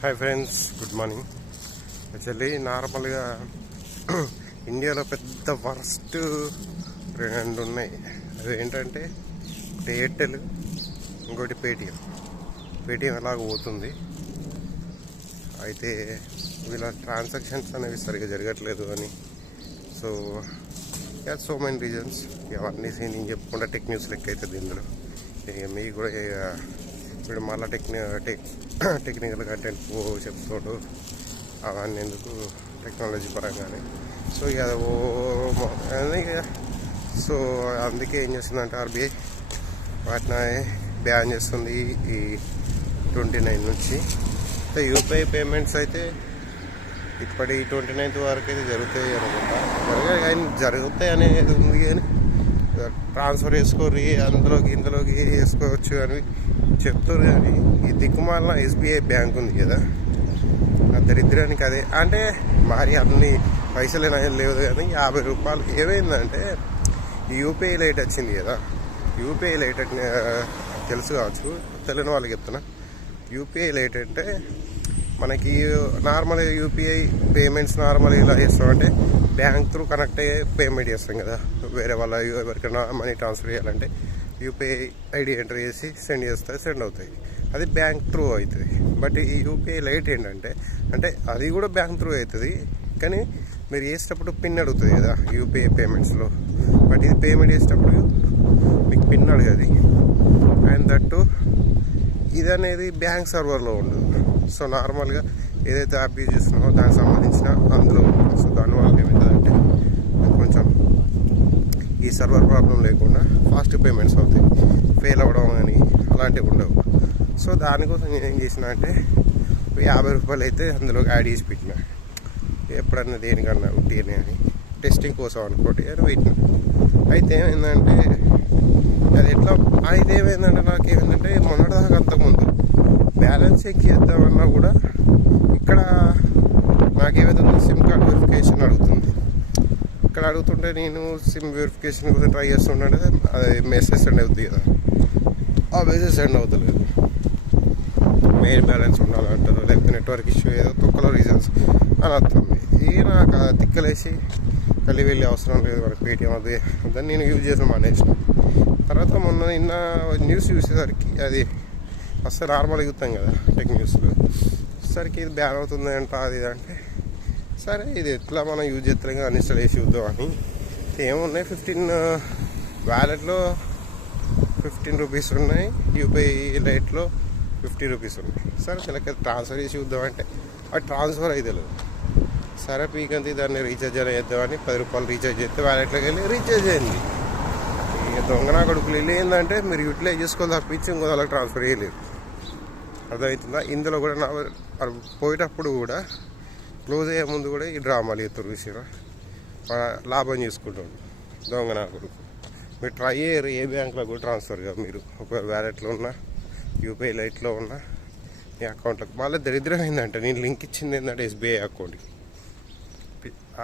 Hi friends, good morning. Actually నార్మల్గా ఇండియాలో పెద్ద వర్స్ట్ రెండు ఉన్నాయి. అవి ఏంటంటే ఒకటి ఎయిర్టెల్, ఇంకోటి పేటిఎం ఎలాగ పోతుంది. అయితే వీళ్ళ ట్రాన్సాక్షన్స్ అనేవి సరిగ్గా జరగట్లేదు అని. So many reasons. అవన్నీ నేను చెప్పుకుంటే టెక్ న్యూస్ లెక్క అవుతుంది ఇందులో. ఇక మీకు కూడా ఇప్పుడు మళ్ళీ టెక్నికల్ కంటెంట్ చెప్తాడు అవన్నీ ఎందుకు, టెక్నాలజీ పరంగానే. సో సో అందుకే ఏం చేస్తుందంటే ఆర్బీఐ వాటిని బ్యాన్ చేస్తుంది ఈ 29 నుంచి. యూపీఐ పేమెంట్స్ అయితే ఇప్పటి 29th వరకు అయితే జరుగుతాయి అనుకుంటా. జరుగుతాయి అనేది ఉంది, కానీ ట్రాన్స్ఫర్ చేసుకోరు ఇందులోకి వేసుకోవచ్చు అని చెప్తారు. కానీ ఈ దిక్కుమాలిన ఎస్బీఐ బ్యాంక్ ఉంది కదా, ఆ దరిద్రానికి అదే అంటే మరి అన్ని పైసలు లేవు కానీ 50 రూపాయలు. ఏమైందంటే ఈ యూపీఐ లైట్ వచ్చింది కదా, యూపీఐ లైట్ అంటే తెలుసు కావచ్చు, తెలియని వాళ్ళకి చెప్తున్నా. యూపీఐ లైట్ అంటే మనకి నార్మల్ యూపీఐ పేమెంట్స్ నార్మల్ ఇలా చేస్తామంటే బ్యాంక్ త్రూ కనెక్ట్ అయ్యే పేమెంట్ చేస్తాం కదా. వేరే వాళ్ళ ఎవరికైనా మనీ ట్రాన్స్ఫర్ చేయాలంటే యూపీఐ ఐడి ఎంటర్ చేసి సెండ్ అవుతాయి. అది బ్యాంక్ త్రూ అవుతుంది. బట్ ఈ యూపీఐ లైట్ ఏంటంటే అంటే అది కూడా బ్యాంక్ త్రూ అవుతుంది, కానీ మీరు చేసేటప్పుడు పిన్ అడుగుతుంది కదా యూపీఐ పేమెంట్స్లో. బట్ ఇది పేమెంట్ చేసేటప్పుడు మీకు పిన్ అడగది. అండ్ దట్టు ఇది అనేది బ్యాంక్ సర్వర్లో ఉండదు. సో నార్మల్గా ఏదైతే యాప్ యూజ్ చేస్తున్నామో దానికి సంబంధించిన అందులో ఉంటుంది. సో దానివల్ల ఏమవుతుందంటే కొంచెం ఈ సర్వర్ ప్రాబ్లం లేకుండా ఫాస్ట్ పేమెంట్స్ అవుతాయి, ఫెయిల్ అవ్వడం కానీ అలాంటివి ఉండవు. సో దానికోసం నేను ఏం చేసిన అంటే 50 రూపాయలు అయితే అందులో యాడ్ చేసి పెట్టిన. ఎప్పుడన్నా దేనికన్నా ఉట్టినే అని టెస్టింగ్ కోసం అనుకోండి అని పెట్టిన. అయితే ఏమైందంటే నాకేమైందంటే మొన్నటిదాకా అంతకుముందు బ్యాలెన్స్ చెక్ చేద్దామన్నా కూడా ఇక్కడ నాకేమైతుంది సిమ్ కార్డ్ వెరిఫికేషన్ అడుగుతుంది. ఇక్కడ అడుగుతుంటే నేను సిమ్ వెరిఫికేషన్ కోసం ట్రై చేస్తుంటే అది మెసేజ్ సెండ్ అవుతుంది కదా, ఆ మెసేజ్ సెండ్ అవుతలేదు. మెయిన్ బ్యాలెన్స్ ఉండాలంటారు, లేకపోతే నెట్వర్క్ ఇష్యూ ఏదో తొక్కలో రీజన్స్ అని వస్తుంది. నాకు తిక్కలేసి కలిగి వెళ్ళి అవసరం లేదు మనకి పేటిఎం అది నేను యూజ్ చేసిన మానేసిన. తర్వాత నిన్న న్యూస్ చూసేసరికి అది వస్తే నార్మల్గా చూస్తాం కదా టెక్ న్యూస్లో, సరికి ఇది బ్యాన్ అవుతుంది అంట అది అంటే సరే ఇది ఎట్లా మనం యూజ్ చేస్తాం కదా అన్ఇన్స్టాల్ చేసి చూద్దాం అని. ఏమున్నాయి 15 వ్యాలెట్లో 15 రూపీస్ ఉన్నాయి, యూపీఐ లైట్లో 50 రూపీస్ ఉన్నాయి. సరే చిలక ట్రాన్స్ఫర్ చేసి చూద్దాం అంటే అది ట్రాన్స్ఫర్ అయితే లేదు. సరే పీకంతి దాన్ని రీఛార్జ్ అని చేద్దామని 10 రూపాయలు రీఛార్జ్ చేస్తే వ్యాలెట్లోకి వెళ్ళి రీఛార్జ్ అయింది. ఇక దొంగనా కొడుకులు వెళ్ళి ఏంటంటే మీరు యూటిలైజ్ చేసుకోవాలి తప్పించి ఇంకో వాళ్ళకి ట్రాన్స్ఫర్ చేయలేదు. అర్థమవుతుందా? ఇందులో కూడా పోయేటప్పుడు కూడా క్లోజ్ అయ్యే ముందు కూడా ఈ డ్రామాలు ఎత్తురు చూసిరా, లాభం చేసుకుంటాడు దొంగనా కొడుకు. మీరు ట్రై చేయరు ఏ బ్యాంకులో కూడా ట్రాన్స్ఫర్ కాదు. మీరు ఒకవేళ వ్యాలెట్లో ఉన్నా యూపీఐ లైట్లో ఉన్నా మీ అకౌంట్లోకి మళ్ళీ దరిద్రం ఏంటంటే నేను లింక్ ఇచ్చింది ఏంటంటే ఎస్బీఐ అకౌంట్కి.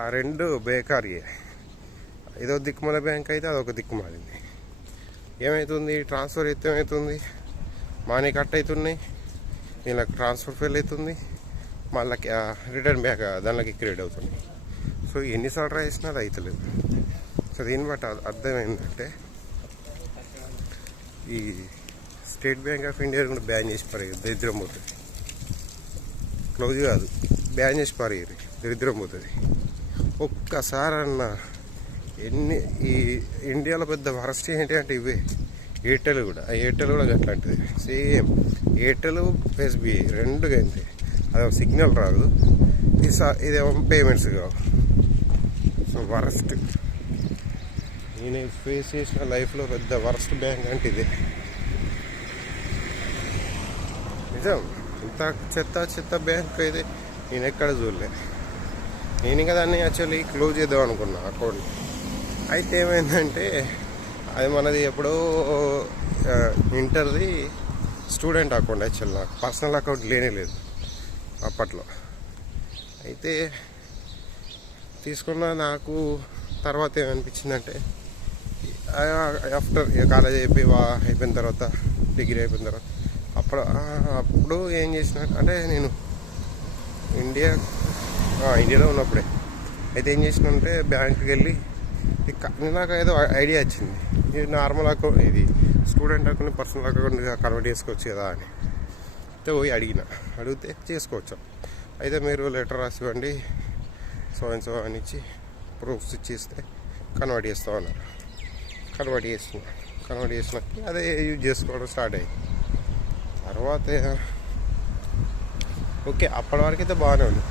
ఆ రెండు బేకారీ. ఏదో దిక్కుమాల బ్యాంక్ అయితే అదొక దిక్కుమాలింది. ఏమవుతుంది ట్రాన్స్ఫర్ అయితే ఏమవుతుంది, మనీ కట్ అవుతున్నాయి, వీళ్ళకి ట్రాన్స్ఫర్ ఫెయిల్ అవుతుంది, మళ్ళీ రిటర్న్ బ్యాక్ దానిలోకి క్రియేట్ అవుతుంది. సో ఎన్నిసార్లు ట్రై చేసినా అది అవుతలేదు. సో దీన్ని బట్టి అర్థమైందంటే ఈ స్టేట్ బ్యాంక్ ఆఫ్ ఇండియా కూడా బ్యాన్ చేసి పారేది, దరిద్రం పోతుంది. క్లోజ్ కాదు, బ్యాన్ చేసి పారేది, దరిద్రం పోతుంది. ఒక్కసారి అన్న ఈ ఇండియాలో పెద్ద వరస్ట్ ఏంటి అంటే ఇవే. ఎయిర్టెల్ కూడా అట్లాంటిది సేమ్. ఎయిర్టెల్ ఎస్బీఐ రెండు అంతే. అది సిగ్నల్ రాదు, ఇదేమో పేమెంట్స్ కావు. సో వరస్ట్ నేను ఫేస్ చేసిన లైఫ్లో పెద్ద వరస్ట్ బ్యాంక్ అంటే ఇదే. నిజం, ఇంత చెత్త బ్యాంక్ అయితే నేను ఎక్కడ చూడలే. నేను ఇంకా దాన్ని యాక్చువల్లీ క్లోజ్ చేద్దాం అనుకున్నా అకౌంట్. అయితే ఏమైందంటే అది మనది ఎప్పుడో ఇంటర్ది స్టూడెంట్ అకౌంట్. యాక్చువల్ నాకు పర్సనల్ అకౌంట్ లేదు అప్పట్లో. అయితే తీసుకున్న నాకు తర్వాత ఏమనిపించిందంటే ఆఫ్టర్ కాలేజ్ అయిపోయిన తర్వాత డిగ్రీ అయిపోయిన తర్వాత అప్పుడు ఏం చేసిన అంటే నేను ఇండియాలో ఉన్నప్పుడే. అయితే ఏం చేసినంటే బ్యాంకుకి వెళ్ళి నాకు ఏదో ఐడియా వచ్చింది, ఇది నార్మల్ అకౌంట్, ఇది student account personal account convert చేసుకోవచ్చు కదా అని. అయితే పోయి అడిగితే చేసుకోవచ్చు. అయితే మీరు లెటర్ రాసివ్వండి సో అండ్ సో అని ఇచ్చి ప్రూఫ్స్ ఇచ్చిస్తే కన్వర్ట్ చేస్తాం అన్నారు. కన్వర్ట్ చేసినాక అదే యూజ్ చేసుకోవడం స్టార్ట్ అయ్యింది. తర్వాత ఓకే, అప్పటి వరకు అయితే బాగానే ఉంది.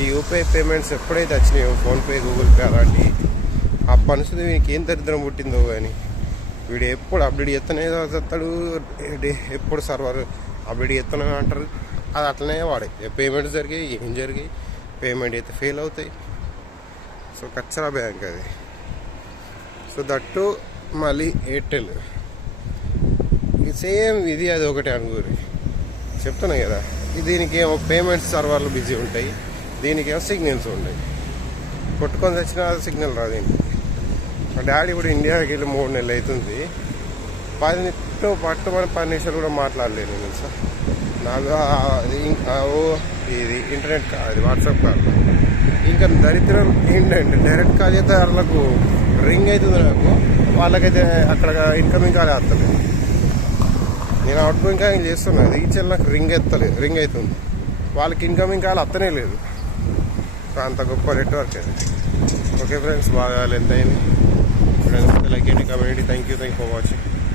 ఈ యూపీఐ పేమెంట్స్ ఎప్పుడైతే వచ్చినాయో, ఫోన్పే, గూగుల్ పే అలాంటి, ఆ పనుసుది వీనికి ఏం దరిద్రం పుట్టిందో కానీ వీడు ఎప్పుడు అప్డేట్ చేస్తూనే చేస్తాడు, ఎప్పుడు సర్వర్ అప్డేట్ చేస్తూనే అంటారు. అది అట్లనే వాడాయి. పేమెంట్స్ జరిగాయి, ఏం జరిగాయి, పేమెంట్ అయితే ఫెయిల్ అవుతాయి. సో కచ్చరా బ్యాంక్ అది. సో దట్టు మళ్ళీ ఎయిర్టెల్ సేమ్ ఇది అది ఒకటి అనుకోరు. చెప్తున్నాయి కదా, దీనికి ఏమో పేమెంట్స్ సర్వర్లు బిజీ ఉంటాయి, దీనికేమో సిగ్నల్స్ ఉంటాయి. కొట్టుకొని తెచ్చినా అది సిగ్నల్ రాదు. మా డాడీ కూడా ఇండియాకి వెళ్ళి 3 నెలలు అవుతుంది. 10 నిమిషాలు కూడా మాట్లాడలేను నేను సార్. నాకు ఇది ఇంటర్నెట్ అది వాట్సాప్ కాల్. ఇంకా దరిద్రం ఏంటంటే డైరెక్ట్ కాల్ చేస్తే వాళ్ళకు రింగ్ అవుతుంది, నాకు వాళ్ళకైతే అక్కడ ఇన్కమింగ్ కాల్ వేస్తలేదు. నేను అవుట్ గోయింగ్ కాల్ చేస్తున్నా, రీచ్ నాకు రింగ్ అవుతుంది, వాళ్ళకి ఇన్కమింగ్ కాల్ వస్తనే లేదు. అంత గొప్ప నెట్వర్క్ అది. ఓకే ఫ్రెండ్స్, బాగా లెంత్ అయింది. ఫ్రెండ్స్ లైక్ అండి, community. Thank you for watching.